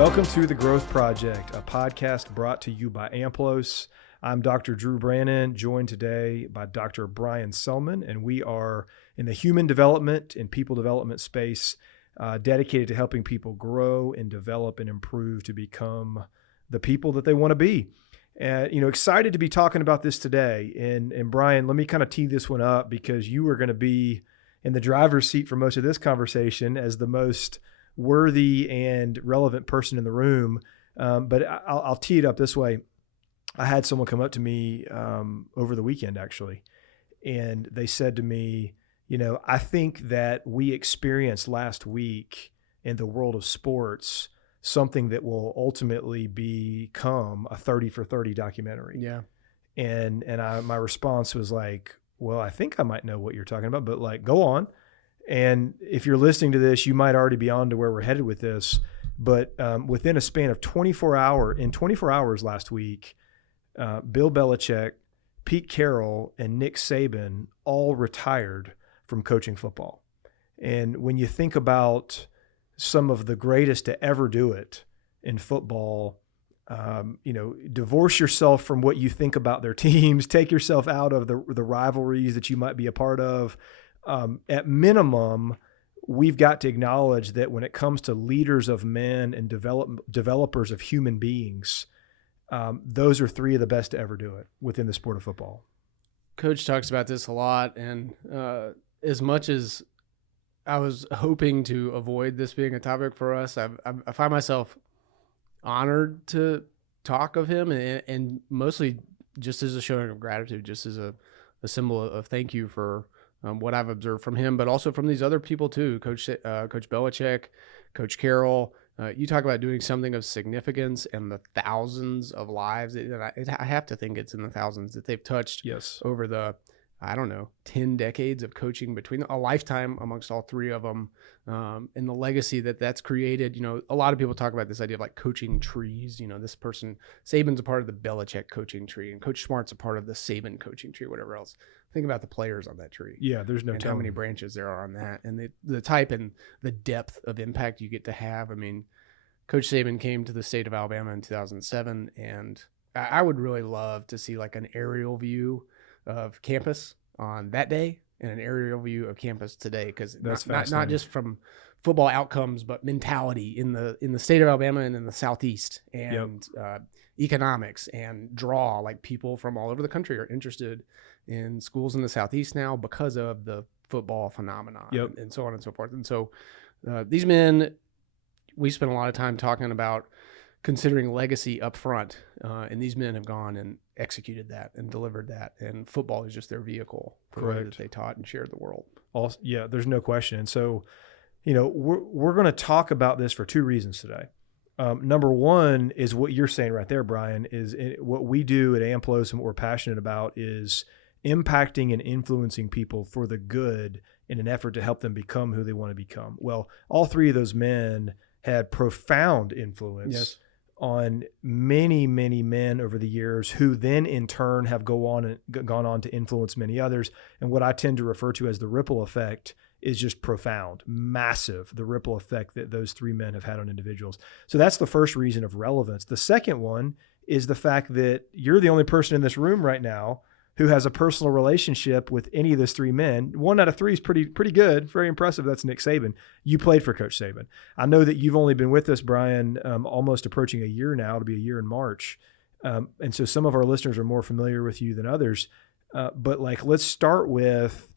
Welcome to The Growth Project, a podcast brought to you by AMPLOS. I'm Dr. Drew Brannon, joined today by Dr. Brian Selman, and we are in the human development and people development space, dedicated to helping people grow and develop and improve to become the people that they want to be. And, excited to be talking about this today. And Brian, let me kind of tee this one up because you are going to be in the driver's seat for most of this conversation as the most worthy and relevant person in the room. But I'll tee it up this way. I had someone come up to me over the weekend, actually, and they said to me, I think that we experienced last week in the world of sports something that will ultimately become a 30 for 30 documentary. Yeah. And my response was like, well, I think I might know what you're talking about, but go on. And if you're listening to this, you might already be on to where we're headed with this. But within a span of 24 hours last week, Bill Belichick, Pete Carroll, and Nick Saban all retired from coaching football. And when you think about some of the greatest to ever do it in football, divorce yourself from what you think about their teams, take yourself out of the rivalries that you might be a part of. At minimum, we've got to acknowledge that when it comes to leaders of men and developers of human beings, those are three of the best to ever do it within the sport of football. Coach talks about this a lot, and as much as I was hoping to avoid this being a topic for us, I find myself honored to talk of him, and mostly just as a showing of gratitude, just as a symbol of thank you for what I've observed from him, but also from these other people too, Coach Belichick, Coach Carroll. You talk about doing something of significance and the thousands of lives. I have to think it's in the thousands that they've touched. Yes. Over the, 10 decades of coaching between a lifetime amongst all three of them, and the legacy that's created. A lot of people talk about this idea of coaching trees. This person, Saban's a part of the Belichick coaching tree, and Coach Smart's a part of the Saban coaching tree, whatever else. Think about the players on that tree. Yeah, there's no and telling how many branches there are on that, and the type and the depth of impact you get to have. I mean, Coach Saban came to the state of Alabama in 2007, and I would really love to see an aerial view of campus on that day and an aerial view of campus today, because not just from football outcomes, but mentality in the state of Alabama and in the Southeast, and economics and draw. People from all over the country are interested in schools in the Southeast now because of the football phenomenon, and so on and so forth. And so these men, we spent a lot of time talking about considering legacy up front, and these men have gone and executed that and delivered that, and football is just their vehicle for the way that they taught and shared the world. Yeah, there's no question. And so, we're going to talk about this for two reasons today. Number one is what you're saying right there, Brian, is what we do at AMPLOS and what we're passionate about is impacting and influencing people for the good in an effort to help them become who they want to become. Well, all three of those men had profound influence on many, many men over the years, who then in turn have gone on to influence many others. And what I tend to refer to as the ripple effect is just profound, massive, the ripple effect that those three men have had on individuals. So that's the first reason of relevance. The second one is the fact that you're the only person in this room right now who has a personal relationship with any of those three men. 1 out of 3 is pretty good, very impressive. That's Nick Saban. You played for Coach Saban. I know that you've only been with us, Brian, almost approaching a year now. It'll be a year in March. And so some of our listeners are more familiar with you than others. But let's start with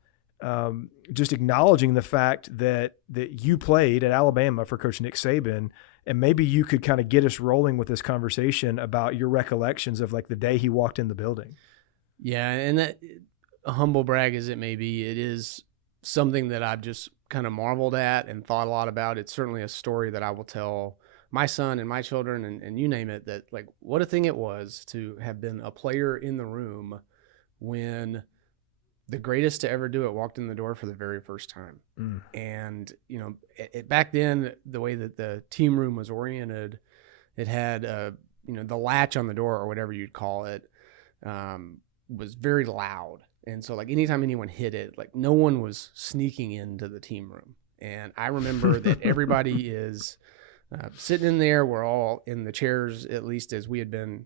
just acknowledging the fact that you played at Alabama for Coach Nick Saban. And maybe you could kind of get us rolling with this conversation about your recollections of the day he walked in the building. Yeah, and that, a humble brag as it may be, it is something that I've just kind of marveled at and thought a lot about. It's certainly a story that I will tell my son and my children and you name it, that what a thing it was to have been a player in the room when the greatest to ever do it walked in the door for the very first time. And, back then, the way that the team room was oriented, it had, the latch on the door, or whatever you'd call it, was very loud. And so anytime anyone hit it, no one was sneaking into the team room. And I remember that everybody is Sitting in there, we're all in the chairs, at least as we had been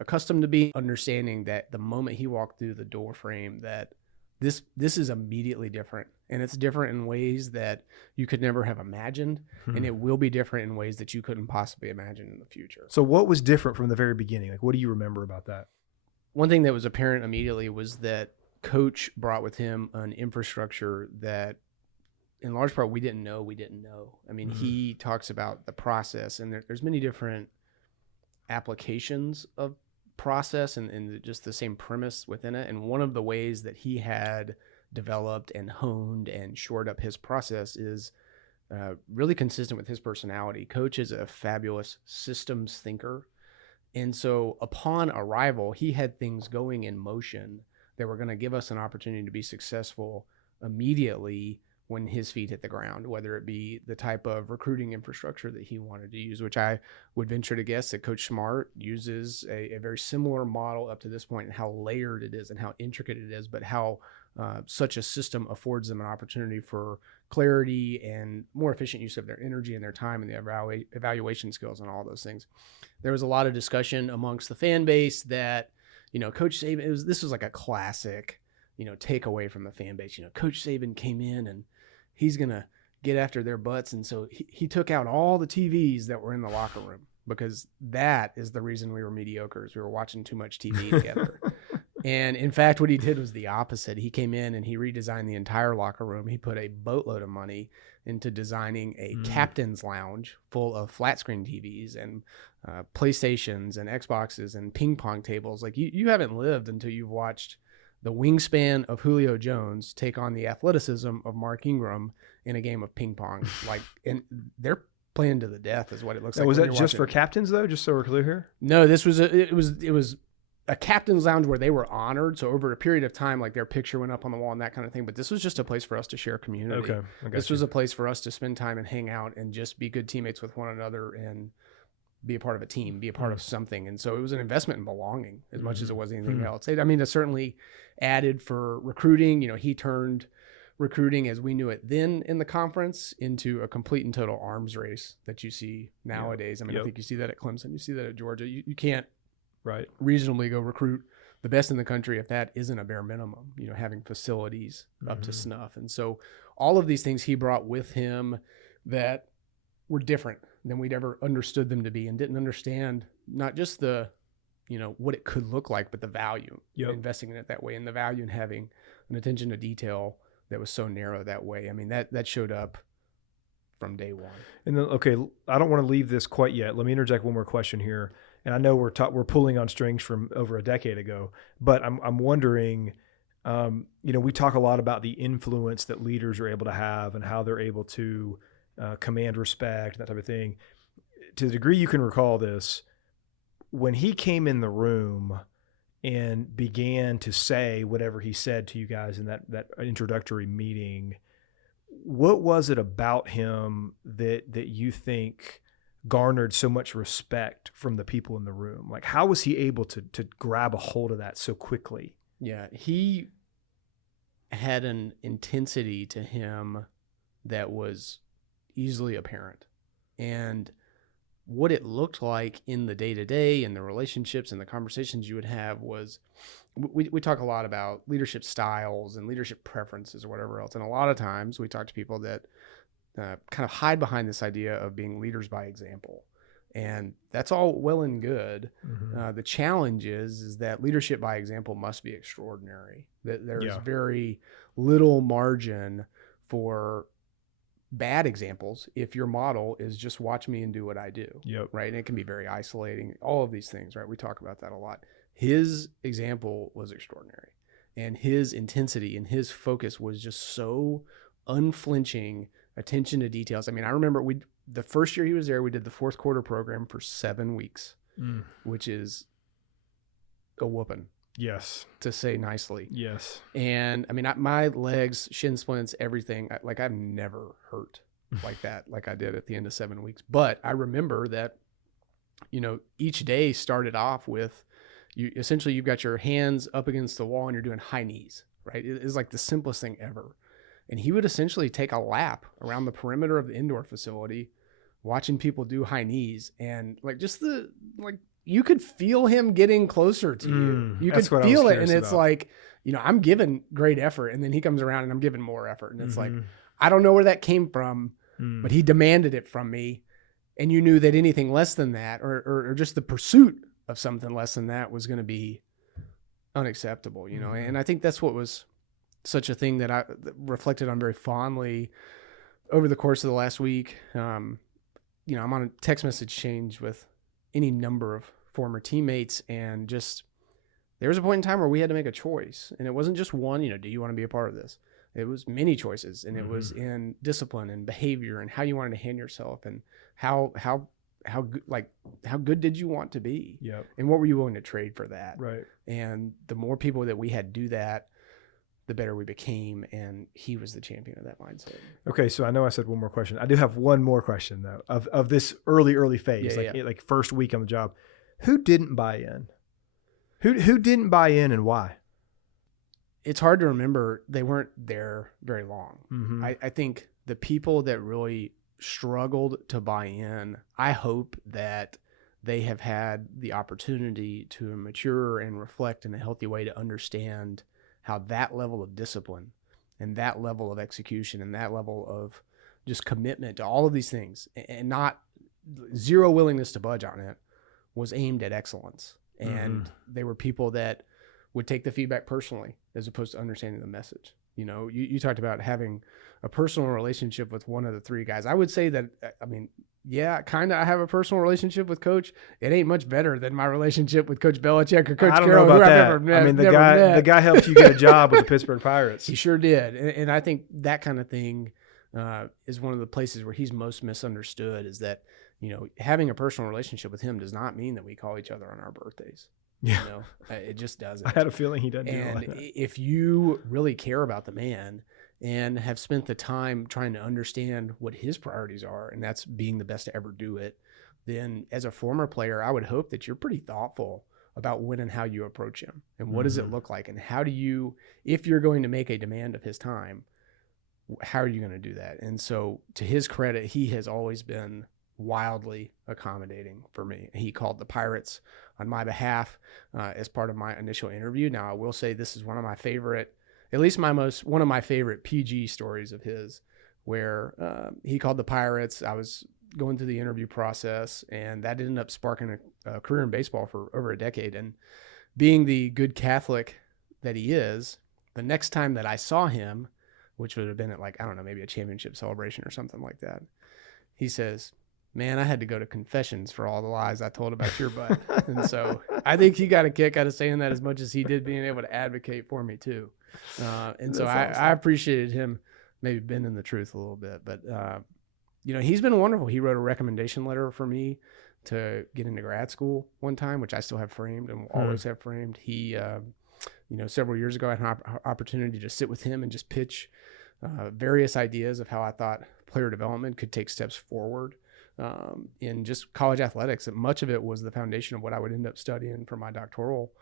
accustomed to be, understanding that the moment he walked through the door frame, that this is immediately different. And it's different in ways that you could never have imagined. And it will be different in ways that you couldn't possibly imagine in the future. So what was different from the very beginning? Like, what do you remember about that? One thing that was apparent immediately was that Coach brought with him an infrastructure that, in large part, we didn't know. I mean, he talks about the process, and there's many different applications of process and just the same premise within it. And one of the ways that he had developed and honed and shored up his process is really consistent with his personality. Coach is a fabulous systems thinker. And so upon arrival, he had things going in motion that were going to give us an opportunity to be successful immediately when his feet hit the ground, whether it be the type of recruiting infrastructure that he wanted to use, which I would venture to guess that Coach Smart uses a very similar model up to this point, and how layered it is and how intricate it is, but how such a system affords them an opportunity for clarity and more efficient use of their energy and their time and the evaluation skills and all those things. There was a lot of discussion amongst the fan base that, Coach Saban, this was like a classic, takeaway from the fan base. Coach Saban came in and he's going to get after their butts. And so he took out all the TVs that were in the locker room, because that is the reason we were mediocres. We were watching too much TV together. And in fact, what he did was the opposite. He came in and he redesigned the entire locker room. He put a boatload of money into designing a captain's lounge full of flat screen TVs and PlayStations and Xboxes and ping pong tables. Like you haven't lived until you've watched the wingspan of Julio Jones take on the athleticism of Mark Ingram in a game of ping pong. And they're playing to the death is what it looks like. Was that just for captains though? Just so we're clear here? No, it was a captain's lounge where they were honored. So over a period of time, like their picture went up on the wall and that kind of thing. But this was just a place for us to share community. Okay. This was a place for us to spend time and hang out and just be good teammates with one another and be a part of a team, be a part of something. And so it was an investment in belonging as much as it was anything else. I mean, it certainly added for recruiting. He turned recruiting as we knew it then in the conference into a complete and total arms race that you see nowadays. I mean, I think you see that at Clemson, you see that at Georgia. You can't reasonably go recruit the best in the country if that isn't a bare minimum, having facilities up to snuff. And so all of these things he brought with him that were different than we'd ever understood them to be, and didn't understand not just the, what it could look like, but the value in investing in it that way, and the value in having an attention to detail that was so narrow that way. I mean, that showed up from day one. And then, okay, I don't want to leave this quite yet. Let me interject one more question here. And I know we're pulling on strings from over a decade ago, but I'm wondering, we talk a lot about the influence that leaders are able to have and how they're able to command respect, that type of thing. To the degree you can recall this, when he came in the room and began to say whatever he said to you guys in that introductory meeting, what was it about him that you think garnered so much respect from the people in the room? Like, how was he able to grab a hold of that so quickly? Yeah, he had an intensity to him that was easily apparent. And what it looked like in the day-to-day and the relationships and the conversations you would have was, we talk a lot about leadership styles and leadership preferences or whatever else. And a lot of times we talk to people that kind of hide behind this idea of being leaders by example. And that's all well and good. The challenge is that leadership by example must be extraordinary. That there's very little margin for bad examples if your model is just watch me and do what I do. Right. And it can be very isolating, all of these things, right? We talk about that a lot. His example was extraordinary, and his intensity and his focus was just so unflinching attention to details. I mean, I remember the first year he was there, we did the fourth quarter program for 7 weeks, which is a whooping. Yes. To say nicely. Yes. And I mean, my legs, shin splints, everything, like I've never hurt like that, like I did at the end of 7 weeks. But I remember that, each day started off with you've got your hands up against the wall and you're doing high knees, right? It is like the simplest thing ever. And he would essentially take a lap around the perimeter of the indoor facility watching people do high knees and like just you could feel him getting closer to you. You could feel it. And it's like, I'm giving great effort. And then he comes around and I'm giving more effort. And it's like, I don't know where that came from, but he demanded it from me. And you knew that anything less than that, or just the pursuit of something less than that was going to be unacceptable, And I think that's what was such a thing that I reflected on very fondly over the course of the last week. I'm on a text message change with any number of former teammates, and just there was a point in time where we had to make a choice, and it wasn't just one, do you want to be a part of this? It was many choices, and it was in discipline and behavior and how you wanted to hand yourself, and how good did you want to be? Yep. And what were you willing to trade for that? Right. And the more people that we had do that, the better we became, and he was the champion of that mindset. Okay, so I know I said one more question. I do have one more question though of this early phase, like first week on the job. Who didn't buy in? Who didn't buy in and why? It's hard to remember. They weren't there very long. Mm-hmm. I think the people that really struggled to buy in, I hope that they have had the opportunity to mature and reflect in a healthy way to understand how that level of discipline and that level of execution and that level of just commitment to all of these things and not zero willingness to budge on it was aimed at excellence. And they were people that would take the feedback personally as opposed to understanding the message. You talked about having a personal relationship with one of the three guys. I would say that, I have a personal relationship with Coach. It ain't much better than my relationship with Coach Belichick or Coach Carroll. I don't know about that. The guy helped you get a job with the Pittsburgh Pirates. He sure did. And I think that kind of thing is one of the places where he's most misunderstood, is that, having a personal relationship with him does not mean that we call each other on our birthdays. Yeah. It just doesn't. I had a feeling he doesn't do and like that. If you really care about the man and have spent the time trying to understand what his priorities are, and that's being the best to ever do it, then as a former player, I would hope that you're pretty thoughtful about when and how you approach him, and what does it look like, and how do you, if you're going to make a demand of his time, how are you going to do that? And so, to his credit, he has always been wildly accommodating for me. He called the Pirates on my behalf as part of my initial interview. Now, I will say this is one of my favorite, at least one of my favorite PG stories of his, where he called the Pirates. I was going through the interview process, and that ended up sparking a career in baseball for over a decade. And being the good Catholic that he is, the next time that I saw him, which would have been at maybe a championship celebration or something like that, he says, "Man, I had to go to confessions for all the lies I told about your butt." And so I think he got a kick out of saying that as much as he did being able to advocate for me too. And so I appreciated him maybe bending the truth a little bit. But, he's been wonderful. He wrote a recommendation letter for me to get into grad school one time, which I still have framed and will always have framed. He, several years ago, I had an opportunity to sit with him and just pitch various ideas of how I thought player development could take steps forward in just college athletics. And much of it was the foundation of what I would end up studying for my doctoral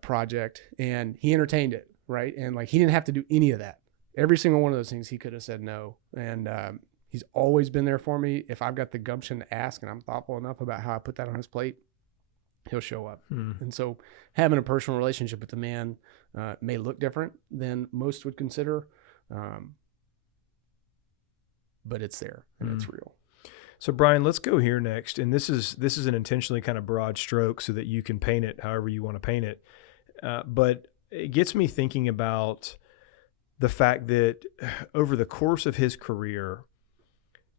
project. And he entertained it, right? And he didn't have to do any of that. Every single one of those things, he could have said no. And he's always been there for me. If I've got the gumption to ask and I'm thoughtful enough about how I put that on his plate, he'll show up. And so having a personal relationship with the man may look different than most would consider, but it's there and it's real. So Brian, let's go here next. And this is an intentionally kind of broad stroke so that you can paint it however you want to paint it. But it gets me thinking about the fact that over the course of his career,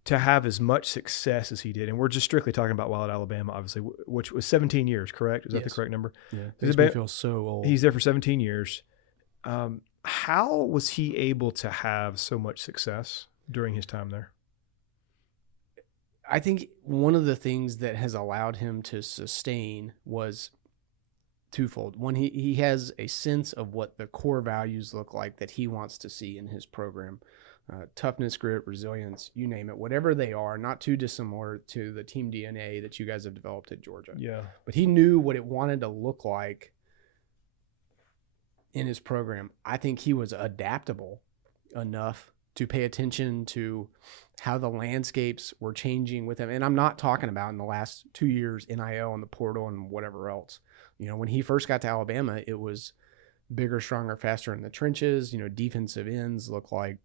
to have as much success as he did, and we're just strictly talking about while at Alabama, obviously, which was 17 years, correct? Is that the correct number? Yeah. Makes me feel so old. He's there for 17 years. How was he able to have so much success during his time there? I think one of the things that has allowed him to sustain was twofold. One, he has a sense of what the core values look like that he wants to see in his program. Toughness, grit, resilience, you name it, whatever they are, not too dissimilar to the team DNA that you guys have developed at Georgia. Yeah. But he knew what it wanted to look like in his program. I think he was adaptable enough to pay attention to how the landscapes were changing with him. And I'm not talking about in the last 2 years, NIL and the portal and whatever else. When he first got to Alabama, it was bigger, stronger, faster in the trenches. Defensive ends look like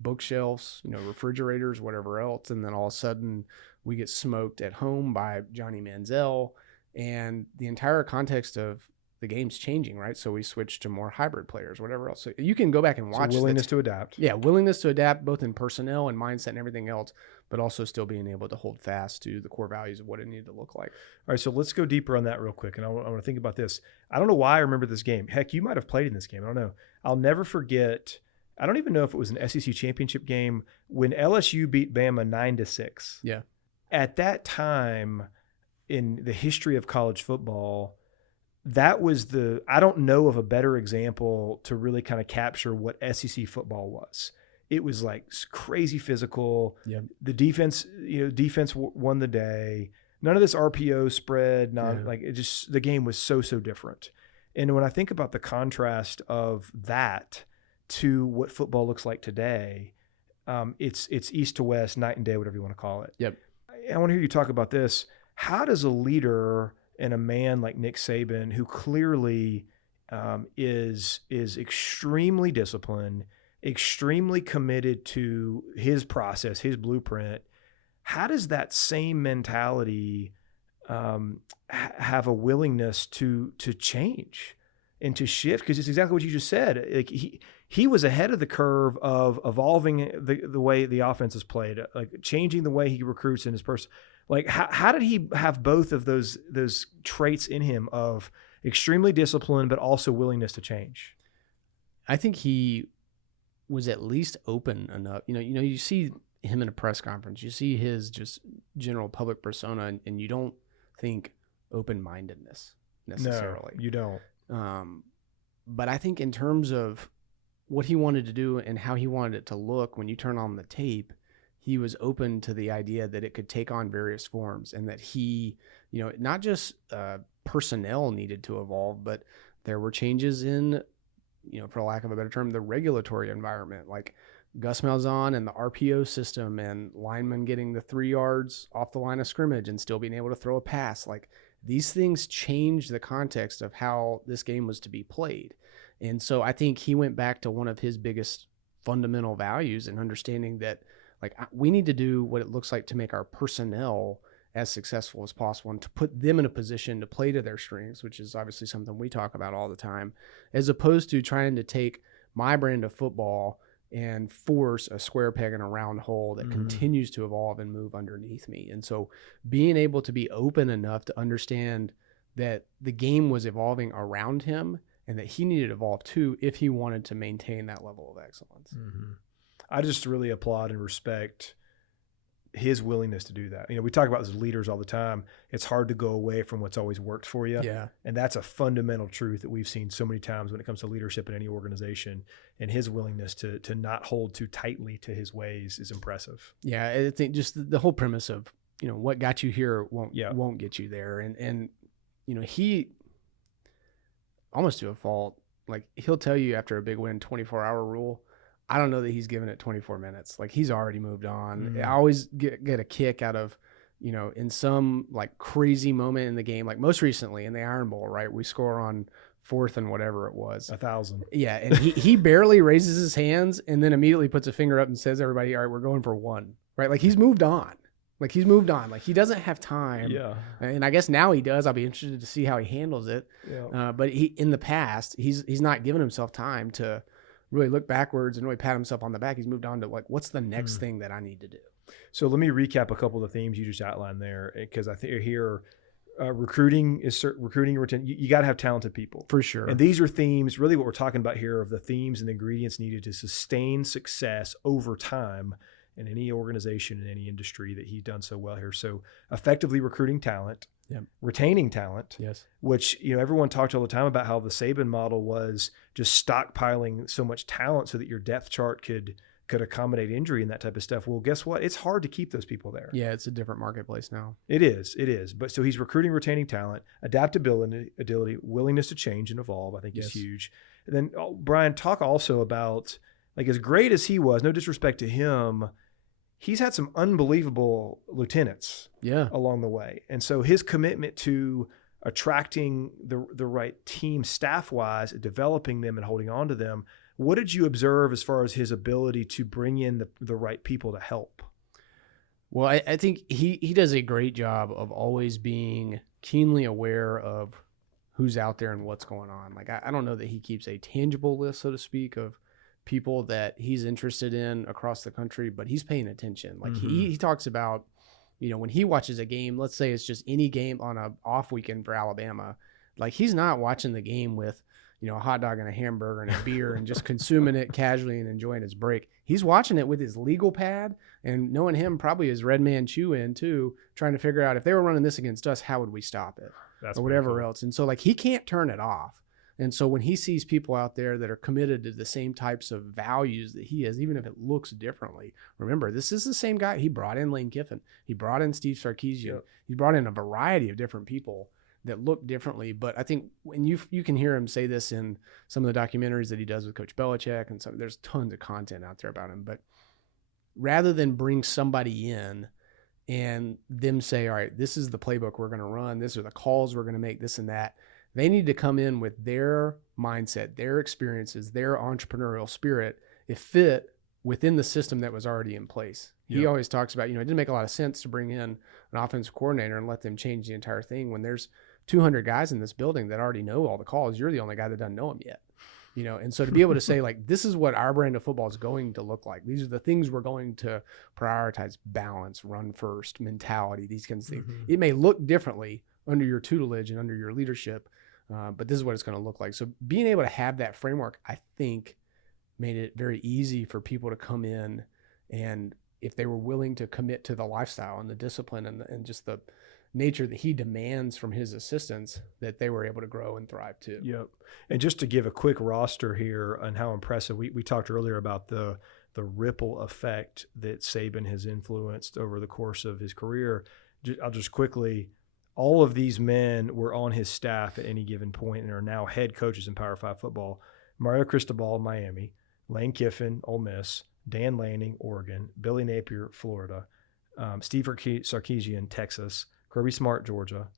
bookshelves, refrigerators, whatever else. And then all of a sudden we get smoked at home by Johnny Manziel, and the entire context of the game's changing, right? So we switch to more hybrid players, whatever else. So you can go back and watch. So willingness to adapt. Yeah, willingness to adapt, both in personnel and mindset and everything else, but also still being able to hold fast to the core values of what it needed to look like. All right, so let's go deeper on that real quick. And I want to think about this. I don't know why I remember this game. Heck, you might have played in this game. I don't know. I'll never forget. I don't even know if it was an SEC championship game when LSU beat Bama 9-6. Yeah. At that time in the history of college football, that was I don't know of a better example to really kind of capture what SEC football was. It was like crazy physical. Yeah. The defense, defense won the day. None of this RPO spread. The game was so different. And when I think about the contrast of that to what football looks like today, it's east to west, night and day, whatever you want to call it. Yep. I want to hear you talk about this. How does a leader and a man like Nick Saban, who clearly is extremely disciplined, extremely committed to his process, his blueprint, how does that same mentality have a willingness to change and to shift? Because it's exactly what you just said. Like he was ahead of the curve of evolving the way the offense is played, like changing the way he recruits in his person. Like how did he have both of those traits in him of extremely disciplined but also willingness to change? I think he was at least open enough. You see him in a press conference, you see his just general public persona, and you don't think open-mindedness necessarily. No, you don't. But I think in terms of what he wanted to do and how he wanted it to look when you turn on the tape, he was open to the idea that it could take on various forms, and that he, not just personnel needed to evolve, but there were changes in, for lack of a better term, the regulatory environment, like Gus Malzahn and the RPO system, and linemen getting the 3 yards off the line of scrimmage and still being able to throw a pass. Like, these things changed the context of how this game was to be played. And so I think he went back to one of his biggest fundamental values and understanding that, like, we need to do what it looks like to make our personnel as successful as possible and to put them in a position to play to their strengths, which is obviously something we talk about all the time, as opposed to trying to take my brand of football and force a square peg in a round hole that continues to evolve and move underneath me. And so being able to be open enough to understand that the game was evolving around him and that he needed to evolve too if he wanted to maintain that level of excellence. Mm-hmm. I just really applaud and respect his willingness to do that. We talk about this as leaders all the time. It's hard to go away from what's always worked for you. Yeah. And that's a fundamental truth that we've seen so many times when it comes to leadership in any organization, and his willingness to not hold too tightly to his ways is impressive. Yeah. I think just the whole premise of, what got you here won't get you there. And he almost to a fault, like he'll tell you after a big win, 24-hour rule. I don't know that he's given it 24 minutes. Like, he's already moved on. Mm-hmm. I always get a kick out of, in some like crazy moment in the game, like most recently in the Iron Bowl, right? We score on 4th and whatever it was. 1,000. Yeah. And he barely raises his hands and then immediately puts a finger up and says, everybody, all right, we're going for 1, right? Like, he's moved on. Like, he doesn't have time. Yeah. And I guess now he does. I'll be interested to see how he handles it. Yeah. But in the past, he's not given himself time to really look backwards and really pat himself on the back. He's moved on to, like, what's the next thing that I need to do? So let me recap a couple of the themes you just outlined there, because I think here recruiting and retention. You got to have talented people. For sure. And these are themes, really what we're talking about here, of the themes and the ingredients needed to sustain success over time in any organization, in any industry that he's done so well here. So effectively recruiting talent, retaining talent, which, everyone talked all the time about how the Saban model was just stockpiling so much talent so that your depth chart could accommodate injury and that type of stuff. Well, guess what? It's hard to keep those people there. Yeah, it's a different marketplace now. It is. But so he's recruiting, retaining talent, adaptability, willingness to change and evolve, I think is huge. And then, Brian, talk also about like as great as he was, no disrespect to him, he's had some unbelievable lieutenants along the way. And so his commitment to attracting the right team staff-wise, developing them and holding on to them, what did you observe as far as his ability to bring in the right people to help? Well, I think he does a great job of always being keenly aware of who's out there and what's going on. Like, I don't know that he keeps a tangible list, so to speak, of people that he's interested in across the country, but he's paying attention. Like he talks about, you know, when he watches a game, let's say it's just any game on a off weekend for Alabama, like he's not watching the game with, you know, a hot dog and a hamburger and a beer and just consuming it casually and enjoying his break. He's watching it with his legal pad and knowing him probably his Red Man Chew in too, trying to figure out if they were running this against us, how would we stop it? Or whatever else. And so like he can't turn it off. And so when he sees people out there that are committed to the same types of values that he is, even if it looks differently, remember, this is the same guy. He brought in Lane Kiffin. He brought in Steve Sarkisian. Yep. He brought in a variety of different people that look differently. But I think when you can hear him say this in some of the documentaries that he does with Coach Belichick, and there's tons of content out there about him. But rather than bring somebody in and them say, all right, this is the playbook we're going to run, this are the calls we're going to make, this and that, they need to come in with their mindset, their experiences, their entrepreneurial spirit, if fit within the system that was already in place. Yep. He always talks about, you know, it didn't make a lot of sense to bring in an offensive coordinator and let them change the entire thing when there's 200 guys in this building that already know all the calls. You're the only guy that doesn't know them yet. You know, and so to be able to say, like, this is what our brand of football is going to look like. These are the things we're going to prioritize: balance, run first, mentality, these kinds of things. Mm-hmm. It may look differently under your tutelage and under your leadership, but this is what it's going to look like. So being able to have that framework, I think, made it very easy for people to come in, and if they were willing to commit to the lifestyle and the discipline and just the nature that he demands from his assistants, that they were able to grow and thrive too. Yep. And just to give a quick roster here on how impressive, we talked earlier about the ripple effect that Saban has influenced over the course of his career. I'll just quickly, all of these men were on his staff at any given point and are now head coaches in Power 5 football. Mario Cristobal, Miami; Lane Kiffin, Ole Miss; Dan Lanning, Oregon; Billy Napier, Florida; Steve Sarkisian, Texas; Kirby Smart, Georgia.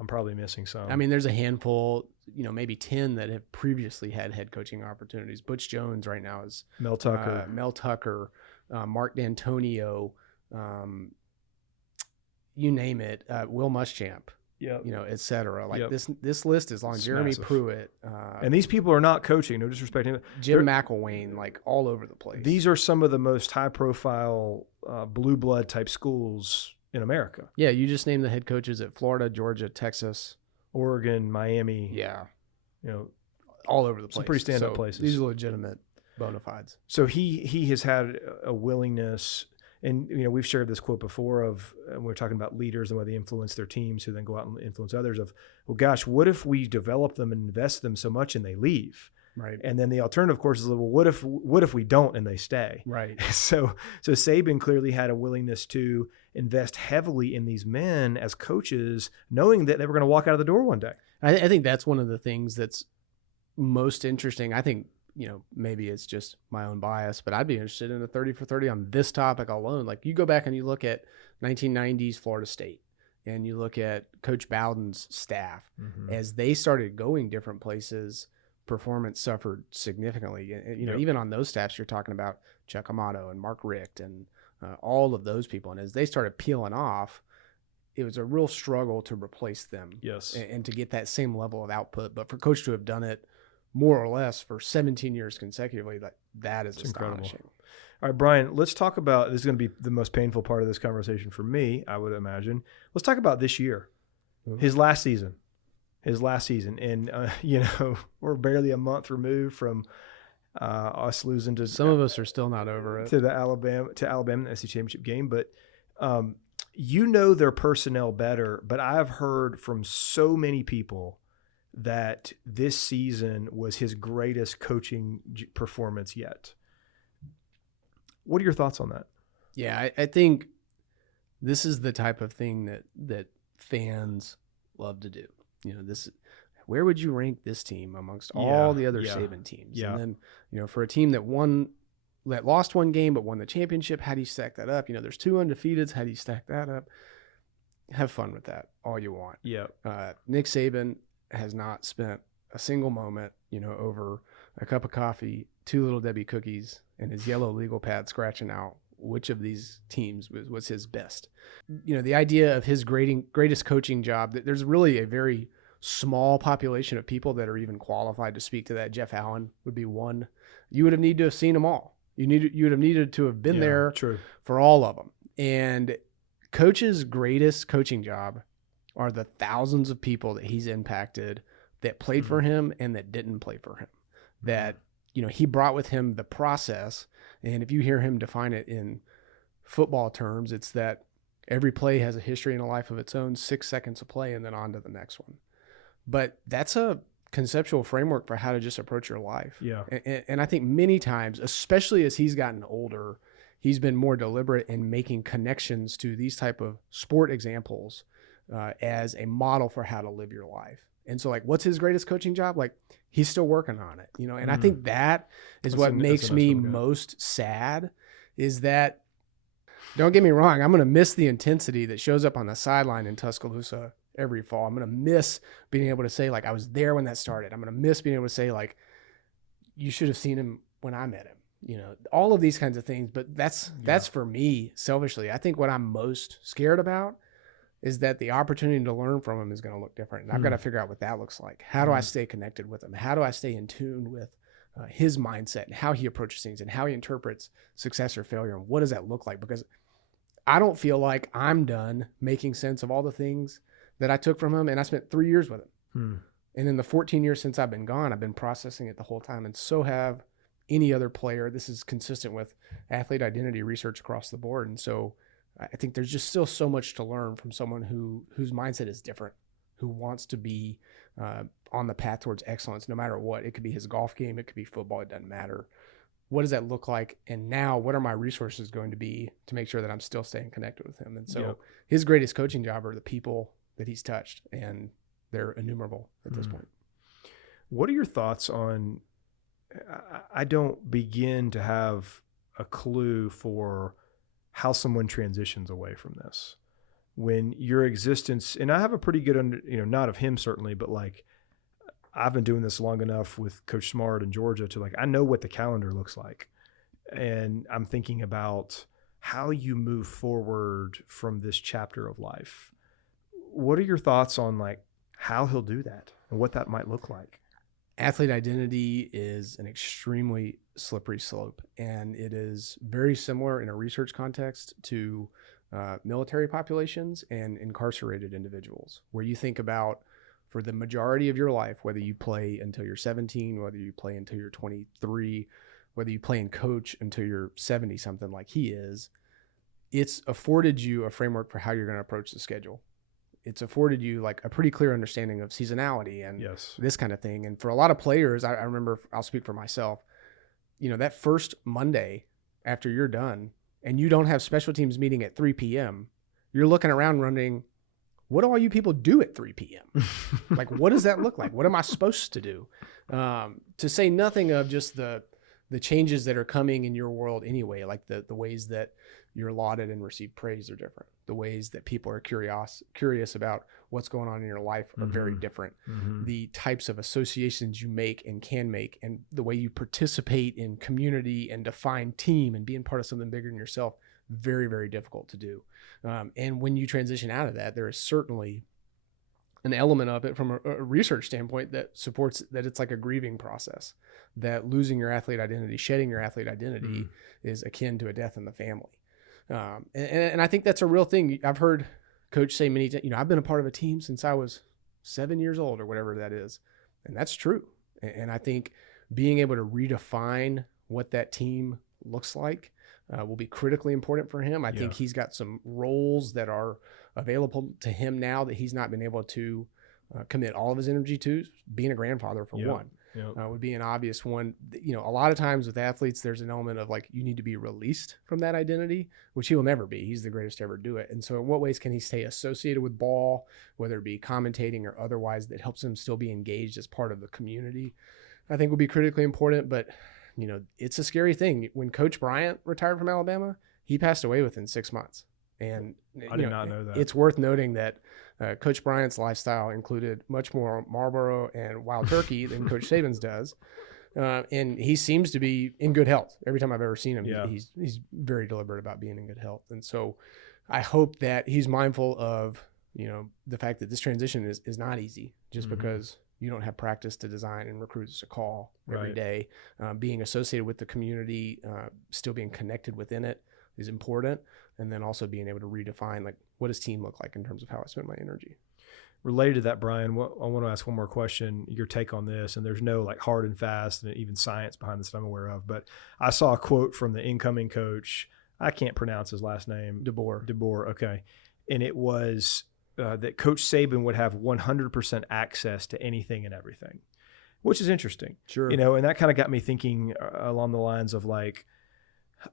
I'm probably missing some. I mean, there's a handful, you know, maybe 10 that have previously had head coaching opportunities. Butch Jones right now is Mel Tucker, Mark D'Antonio, you name it, Will Muschamp, you know, et cetera. Like this list is long. It's Jeremy massive. Pruitt. And these people are not coaching, no disrespect to him. Jim McElwain, like all over the place. These are some of the most high profile blue blood type schools in America. Yeah, you just named the head coaches at Florida, Georgia, Texas, Oregon, Miami. Yeah. You know, all over the place. Some pretty stand-up places. These are legitimate bona fides. So he has had a willingness, and you know, we've shared this quote before of when we're talking about leaders and whether they influence their teams who then go out and influence others, of, well, gosh, what if we develop them and invest them so much and they leave? Right. And then the alternative, of course, is, well, what if we don't and they stay? Right. So Saban clearly had a willingness to invest heavily in these men as coaches, knowing that they were going to walk out of the door one day. I think that's one of the things that's most interesting. I think, you know, maybe it's just my own bias, but I'd be interested in a 30 for 30 on this topic alone. Like, you go back and you look at 1990s Florida State, and you look at Coach Bowden's staff, as they started going different places, performance suffered significantly. You know, even on those staffs, you're talking about Chuck Amato and Mark Richt and all of those people. And as they started peeling off, it was a real struggle to replace them. Yes. And to get that same level of output. But for Coach to have done it more or less for 17 years consecutively, that is astonishing. Incredible. All right, Brian, let's talk about, this is going to be the most painful part of this conversation for me, I would imagine. Let's talk about this year, his last season. And, you know, we're barely a month removed from us losing to, some of us are still not over it, to Alabama in the SEC championship game. But you know their personnel better, but I've heard from so many people that this season was his greatest coaching performance yet. What are your thoughts on that? Yeah, I think this is the type of thing that fans love to do. You know, where would you rank this team amongst all the other Saban teams? Yeah. And then, you know, for a team that won that lost one game but won the championship. How do you stack that up? There's 2 undefeateds. How do you stack that up? Have fun with that all you want. Yeah. Nick Saban has not spent a single moment, over a cup of coffee, 2 Little Debbie cookies, and his yellow legal pad scratching out which of these teams was his best. The idea of his greatest coaching job, that there's really a very small population of people that are even qualified to speak to that. Jeff Allen would be one. You would have needed to have seen them all. You would have needed to have been there true. For all of them. And coach's greatest coaching job are the thousands of people that he's impacted that played for him and that didn't play for him. That, he brought with him the process. And if you hear him define it in football terms, it's that every play has a history and a life of its own, 6 seconds of play, and then on to the next one. But that's a conceptual framework for how to just approach your life. Yeah. And I think many times, especially as he's gotten older, he's been more deliberate in making connections to these type of sport examples as a model for how to live your life. And so, what's his greatest coaching job? He's still working on it, And I think that is what makes me most sad, is that, don't get me wrong, I'm going to miss the intensity that shows up on the sideline in Tuscaloosa every fall. I'm going to miss being able to say, I was there when that started. I'm going to miss being able to say, you should have seen him when I met him. All of these kinds of things. But that's for me, selfishly. I think what I'm most scared about is that the opportunity to learn from him is going to look different. And I've got to figure out what that looks like. How do I stay connected with him? How do I stay in tune with his mindset and how he approaches things and how he interprets success or failure? And what does that look like? Because I don't feel like I'm done making sense of all the things that I took from him. And I spent 3 years with him. And in the 14 years since I've been gone, I've been processing it the whole time. And so have any other player. This is consistent with athlete identity research across the board. And so I think there's just still so much to learn from someone whose mindset is different, who wants to be on the path towards excellence, no matter what. It could be his golf game. It could be football. It doesn't matter. What does that look like? And now what are my resources going to be to make sure that I'm still staying connected with him? And so his greatest coaching job are the people that he's touched, and they're innumerable at this point. What are your thoughts on, I don't begin to have a clue for how someone transitions away from this, when your existence, and I have a pretty good, not of him certainly, but I've been doing this long enough with Coach Smart in Georgia to I know what the calendar looks like. And I'm thinking about how you move forward from this chapter of life. What are your thoughts on how he'll do that and what that might look like? Athlete identity is an extremely slippery slope, and it is very similar in a research context to military populations and incarcerated individuals, where you think about, for the majority of your life, whether you play until you're 17, whether you play until you're 23, whether you play and coach until you're 70 something like he is, it's afforded you a framework for how you're going to approach the schedule. It's afforded you a pretty clear understanding of seasonality and this kind of thing. And for a lot of players, I remember, I'll speak for myself, that first Monday after you're done and you don't have special teams meeting at 3 p.m., you're looking around wondering, what do all you people do at 3 p.m.? What does that look like? What am I supposed to do? To say nothing of just the changes that are coming in your world anyway, the ways that you're lauded and receive praise are different. The ways that people are curious about what's going on in your life are very different. The types of associations you make and can make, and the way you participate in community and define team and being part of something bigger than yourself, very, very difficult to do. And when you transition out of that, there is certainly an element of it from a research standpoint that supports that it's like a grieving process, that losing your athlete identity, shedding your athlete identity is akin to a death in the family. And I think that's a real thing. I've heard Coach say many times, I've been a part of a team since I was 7 years old or whatever that is. And that's true. And I think being able to redefine what that team looks like will be critically important for him. I think he's got some roles that are available to him now that he's not been able to commit all of his energy to. Being a grandfather, for one, would be an obvious one. A lot of times with athletes, there's an element of you need to be released from that identity, which he will never be. He's the greatest to ever do it. And so in what ways can he stay associated with ball, whether it be commentating or otherwise, that helps him still be engaged as part of the community, I think will be critically important. But it's a scary thing. When Coach Bryant retired from Alabama, he passed away within 6 months. And I did not know that. It's worth noting that Coach Bryant's lifestyle included much more Marlboro and wild turkey than Coach Saban's does. And he seems to be in good health. Every time I've ever seen him, he's very deliberate about being in good health. And so I hope that he's mindful of, the fact that this transition is not easy just because you don't have practice to design and recruits to call every day. Being associated with the community, still being connected within it is important. And then also being able to redefine, like, what does team look like in terms of how I spend my energy. Related to that, Brian, I want to ask one more question, your take on this, and there's no like hard and fast and even science behind this that I'm aware of, but I saw a quote from the incoming coach. I can't pronounce his last name. DeBoer. Okay. And it was that Coach Saban would have 100% access to anything and everything, which is interesting. Sure. And that kind of got me thinking along the lines of like,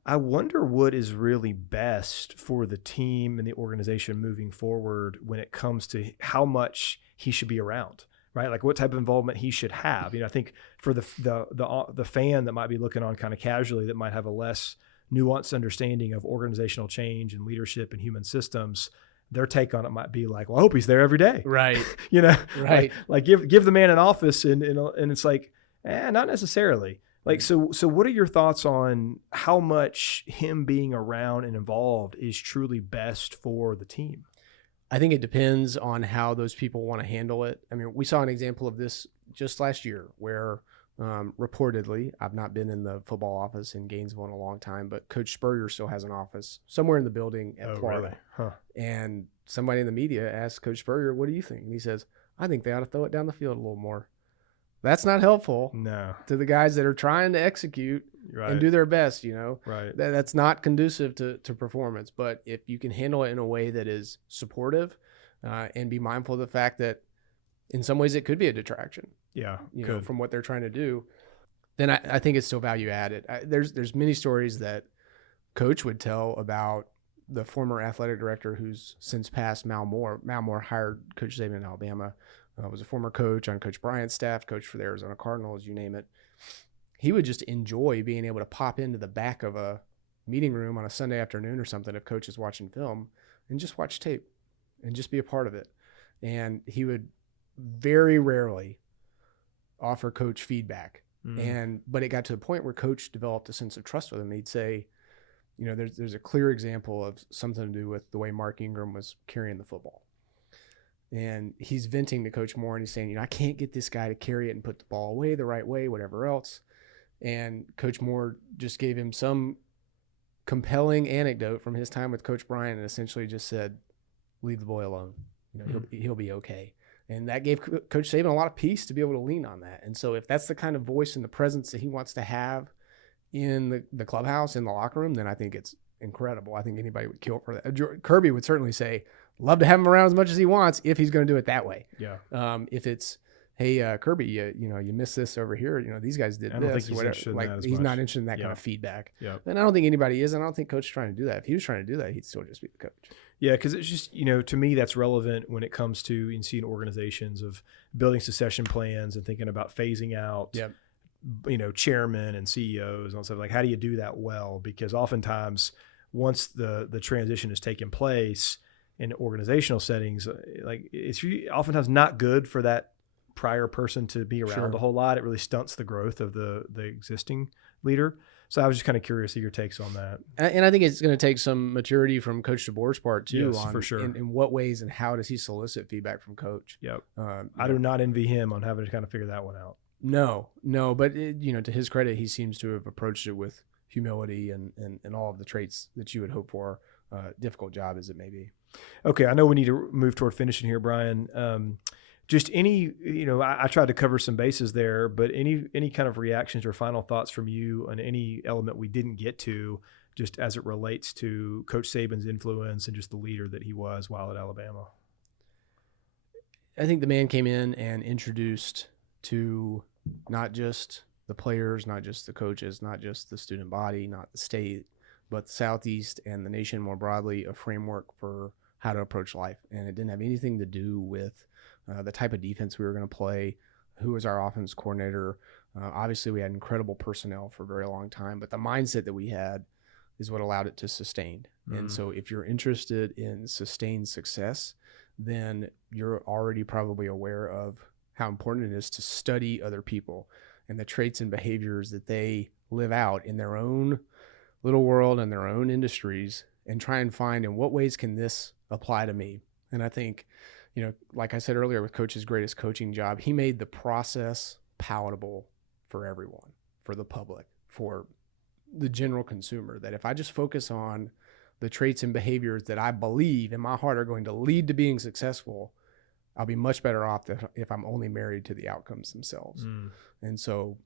I wonder what is really best for the team and the organization moving forward when it comes to how much he should be around, right? Like what type of involvement he should have. I think for the fan that might be looking on kind of casually, that might have a less nuanced understanding of organizational change and leadership and human systems, their take on it might be like, well, I hope he's there every day. Right. Right. Like give the man an office and it's like, not necessarily. Like, so what are your thoughts on how much him being around and involved is truly best for the team? I think it depends on how those people want to handle it. I mean, we saw an example of this just last year where reportedly, I've not been in the football office in Gainesville in a long time, but Coach Spurrier still has an office somewhere in the building at Florida. Really? Huh. And somebody in the media asked Coach Spurrier, what do you think? And he says, I think they ought to throw it down the field a little more. That's not helpful to the guys that are trying to execute and do their best, Right. That's not conducive to performance. But if you can handle it in a way that is supportive and be mindful of the fact that in some ways it could be a detraction, from what they're trying to do, then I think it's still value added. There's many stories that Coach would tell about the former athletic director who's since passed, Mal Moore. Mal Moore hired Coach Saban in Alabama. Was a former coach on Coach Bryant's staff, coach for the Arizona Cardinals, you name it. He would just enjoy being able to pop into the back of a meeting room on a Sunday afternoon or something if Coach is watching film and just watch tape and just be a part of it. And he would very rarely offer Coach feedback. But it got to the point where Coach developed a sense of trust with him. He'd say, there's a clear example of something to do with the way Mark Ingram was carrying the football. And he's venting to Coach Moore and he's saying, I can't get this guy to carry it and put the ball away the right way, whatever else. And Coach Moore just gave him some compelling anecdote from his time with Coach Bryant and essentially just said, leave the boy alone. He'll be okay. And that gave Coach Saban a lot of peace to be able to lean on that. And so if that's the kind of voice and the presence that he wants to have in the clubhouse, in the locker room, then I think it's incredible. I think anybody would kill for that. Kirby would certainly say, love to have him around as much as he wants if he's going to do it that way. Yeah. If it's, hey, Kirby, you missed this over here. These guys did this. I don't think he's interested in that as much. He's not interested in that kind of feedback. Yeah. And I don't think anybody is. And I don't think Coach is trying to do that. If he was trying to do that, he'd still just be the coach. Yeah, because it's just, to me, that's relevant when it comes to seeing organizations of building succession plans and thinking about phasing out, chairmen and CEOs and stuff. Like, how do you do that well? Because oftentimes, once the transition has taken place in organizational settings, like it's oftentimes not good for that prior person to be around a whole lot. It really stunts the growth of the existing leader. So I was just kind of curious of your takes on that. And I think it's going to take some maturity from Coach DeBoer's part too. Yes, for sure. In what ways and how does he solicit feedback from Coach? Yep. I do not envy him on having to kind of figure that one out. No, but to his credit, he seems to have approached it with humility and all of the traits that you would hope for. Difficult job as it may be. Okay, I know we need to move toward finishing here, Brian. Just any, I tried to cover some bases there, but any kind of reactions or final thoughts from you on any element we didn't get to, just as it relates to Coach Saban's influence and just the leader that he was while at Alabama? I think the man came in and introduced to not just the players, not just the coaches, not just the student body, not the state, but the Southeast and the nation more broadly, a framework for how to approach life. And it didn't have anything to do with the type of defense we were going to play, who was our offense coordinator, Obviously, we had incredible personnel for a very long time, but the mindset that we had is what allowed it to sustain. And so if you're interested in sustained success, then you're already probably aware of how important it is to study other people and the traits and behaviors that they live out in their own little world and their own industries, and try and find in what ways can this apply to me. And I think, like I said earlier, with Coach's greatest coaching job, he made the process palatable for everyone, for the public, for the general consumer, that if I just focus on the traits and behaviors that I believe in my heart are going to lead to being successful, I'll be much better off if I'm only married to the outcomes themselves. And so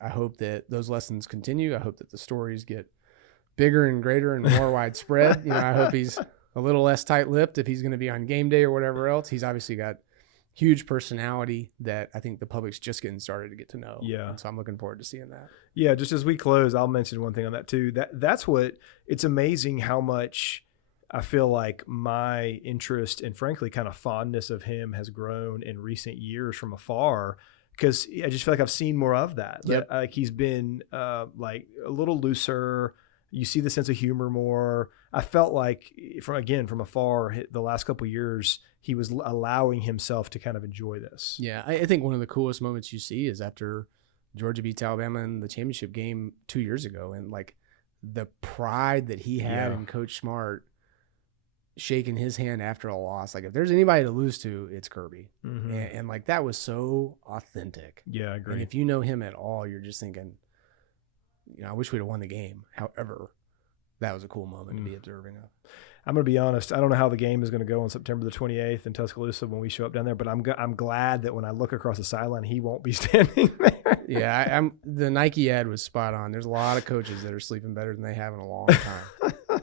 I hope that those lessons continue. I hope that the stories get bigger and greater and more widespread. I hope he's a little less tight-lipped if he's going to be on game day or whatever else. He's obviously got huge personality that I think the public's just getting started to get to know. Yeah. And so I'm looking forward to seeing that. Yeah. Just as we close, I'll mention one thing on that too. That's what, it's amazing how much I feel like my interest and frankly kind of fondness of him has grown in recent years from afar, because I just feel like I've seen more of that. Yep. Like he's been like a little looser. You see the sense of humor more. I felt like from afar, the last couple of years, he was allowing himself to kind of enjoy this. Yeah, I think one of the coolest moments you see is after Georgia beats Alabama in the championship game 2 years ago, and like the pride that he had in Coach Smart shaking his hand after a loss. Like if there's anybody to lose to, it's Kirby. And like that was so authentic. Yeah, I agree. And if you know him at all, you're just thinking, I wish we'd have won the game. However, that was a cool moment to be observing. I'm going to be honest. I don't know how the game is going to go on September the 28th in Tuscaloosa when we show up down there, but I'm glad that when I look across the sideline, he won't be standing there. Yeah, the Nike ad was spot on. There's a lot of coaches that are sleeping better than they have in a long time.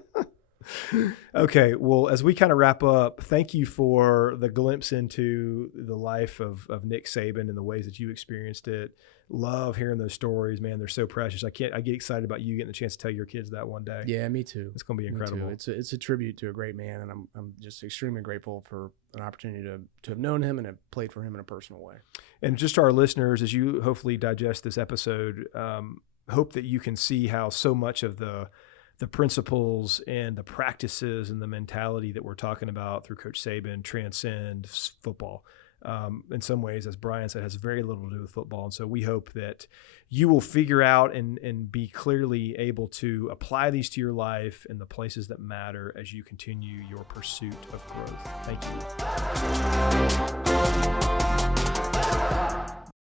Okay, well, as we kind of wrap up, thank you for the glimpse into the life of Nick Saban and the ways that you experienced it. Love hearing those stories, man. They're so precious. I get excited about you getting the chance to tell your kids that one day. Yeah, me too. It's going to be incredible. It's a tribute to a great man, and I'm just extremely grateful for an opportunity to have known him and have played for him in a personal way. And just to our listeners, as you hopefully digest this episode, hope that you can see how so much of the principles and the practices and the mentality that we're talking about through Coach Saban transcend football. In some ways, as Brian said, has very little to do with football. And so we hope that you will figure out and be clearly able to apply these to your life in the places that matter as you continue your pursuit of growth. Thank you.